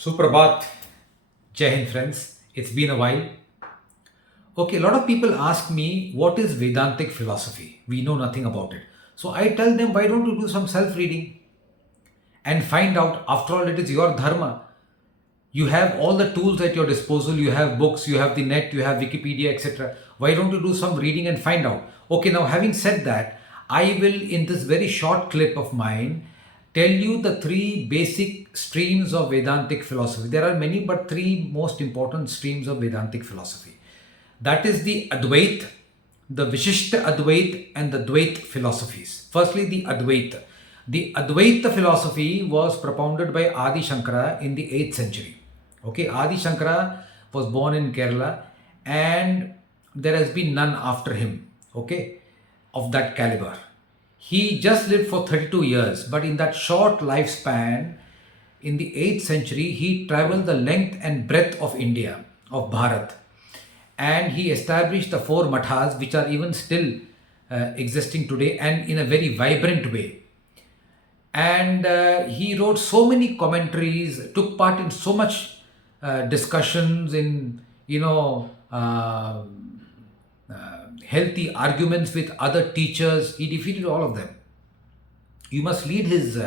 Suprabhat, Jai Hind friends, it's been a while. Okay, a lot of people ask me what is Vedantic philosophy? We know nothing about it. So I tell them, why don't you do some self reading and find out? After all, it is your dharma. You have all the tools at your disposal. You have books, you have the net, you have Wikipedia, etc. Why don't you do some reading and find out? Okay, now having said that, I will, in this very short clip of mine, tell you the three basic streams of Vedantic philosophy. There are many, but three most important streams of Vedantic philosophy. That is the Advait, the Vishishta Advait, and the Dvait philosophies. Firstly, the Advaita. The Advaita philosophy was propounded by Adi Shankara in the 8th century. Okay, Adi Shankara was born in Kerala and there has been none after him, okay, of that caliber. He just lived for 32 years, but in that short lifespan, in the 8th century, he traveled the length and breadth of India, of Bharat, and he established the four mathas, which are even still existing today and in a very vibrant way. And he wrote so many commentaries, took part in so much discussions in, healthy arguments with other teachers. He defeated all of them. You must read his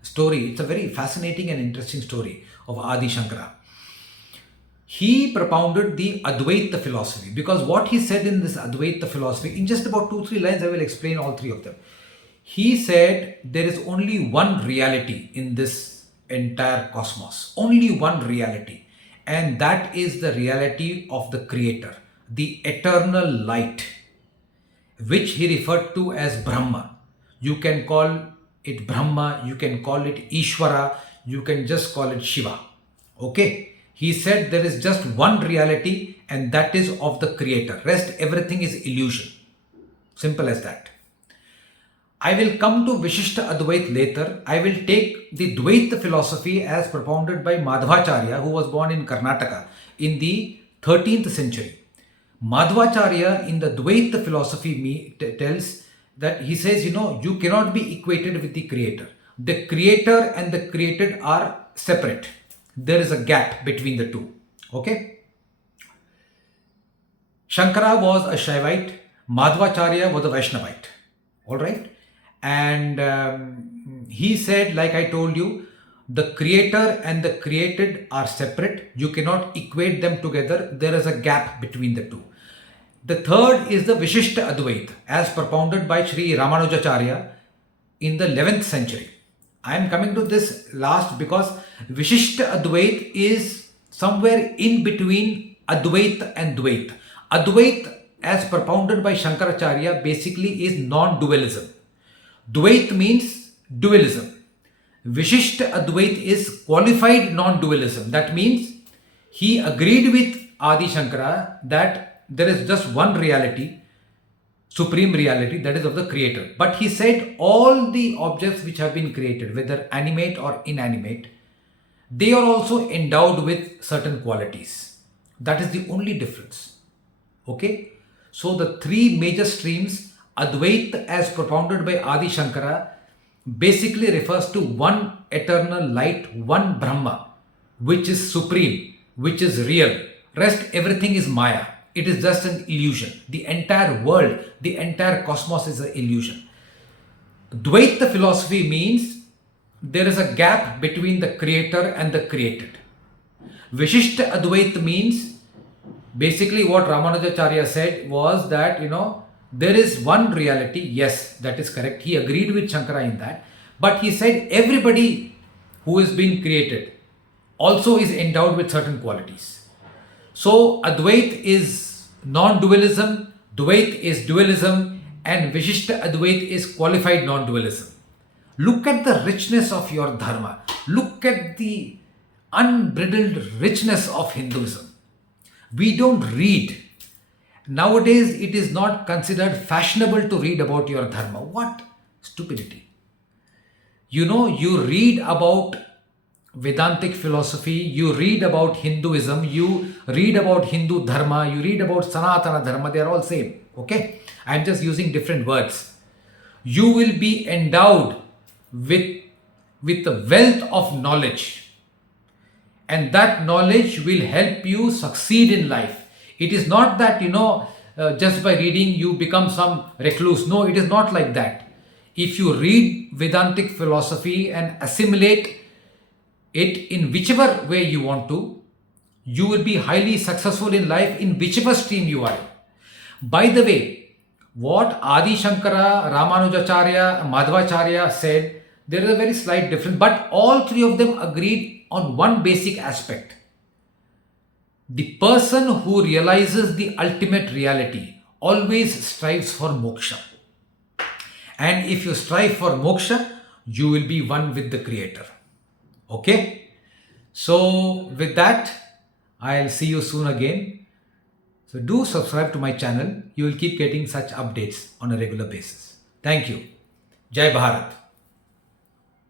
story. It's a very fascinating and interesting story of Adi Shankara. He propounded the Advaita philosophy because what he said in this Advaita philosophy, in just about 2-3 lines, I will explain all three of them. He said there is only one reality in this entire cosmos, only one reality, and that is the reality of the Creator, the eternal light, which he referred to as Brahma. You can call it Brahma, you can call it Ishvara, you can just call it Shiva. Okay? He said there is just one reality and that is of the Creator. Rest everything is illusion. Simple as that. I will come to Vishishta Advait later. I will take the Dvaita philosophy as propounded by Madhvacharya, who was born in Karnataka in the 13th century. Madhvacharya in the Dvaita philosophy tells that he says, you cannot be equated with the Creator. The Creator and the created are separate. There is a gap between the two. Okay? Shankara was a Shaivite. Madhvacharya was a Vaishnavite. Alright? And he said, like I told you, the Creator and the created are separate. You cannot equate them together. There is a gap between the two. The third is the Vishishta Advait, as propounded by Sri Ramanujacharya in the 11th century. I am coming to this last because Vishishta Advait is somewhere in between Advait and Dvait. Advait, as propounded by Shankaracharya, basically is non-dualism. Dvait means dualism. Vishishta Advait is qualified non-dualism. That means he agreed with Adi Shankara that there is just one reality, supreme reality, that is of the Creator. But he said all the objects which have been created, whether animate or inanimate, they are also endowed with certain qualities. That is the only difference. Okay? So the three major streams, Advaita as propounded by Adi Shankara, basically refers to one eternal light, one Brahma, which is supreme, which is real. Rest everything is Maya. It is just an illusion. The entire world, the entire cosmos is an illusion. Dvaita philosophy means there is a gap between the Creator and the created. Vishishta Advaita means basically what Ramanujacharya said was that, there is one reality. Yes, that is correct. He agreed with Shankara in that. But he said everybody who is being created also is endowed with certain qualities. So Advait is non-dualism, Dvait is dualism, and Vishishta Advait is qualified non-dualism. Look at the richness of your dharma. Look at the unbridled richness of Hinduism. We don't read. Nowadays, it is not considered fashionable to read about your dharma. What stupidity. You read about Vedantic philosophy, you read about Hinduism, you read about Hindu dharma, you read about Sanatana dharma, they are all same. Okay? I am just using different words. You will be endowed with the wealth of knowledge. and that knowledge will help you succeed in life. It is not that, just by reading you become some recluse. No, it is not like that. If you read Vedantic philosophy and assimilate it in whichever way you want to, you will be highly successful in life in whichever stream you are in. By the way, what Adi Shankara, Ramanujacharya, Madhvacharya said, there is a very slight difference, but all three of them agreed on one basic aspect. The person who realizes the ultimate reality always strives for moksha. And if you strive for moksha, you will be one with the Creator. Okay? So, with that, I'll see you soon again. So, do subscribe to my channel. You will keep getting such updates on a regular basis. Thank you. Jai Bharat.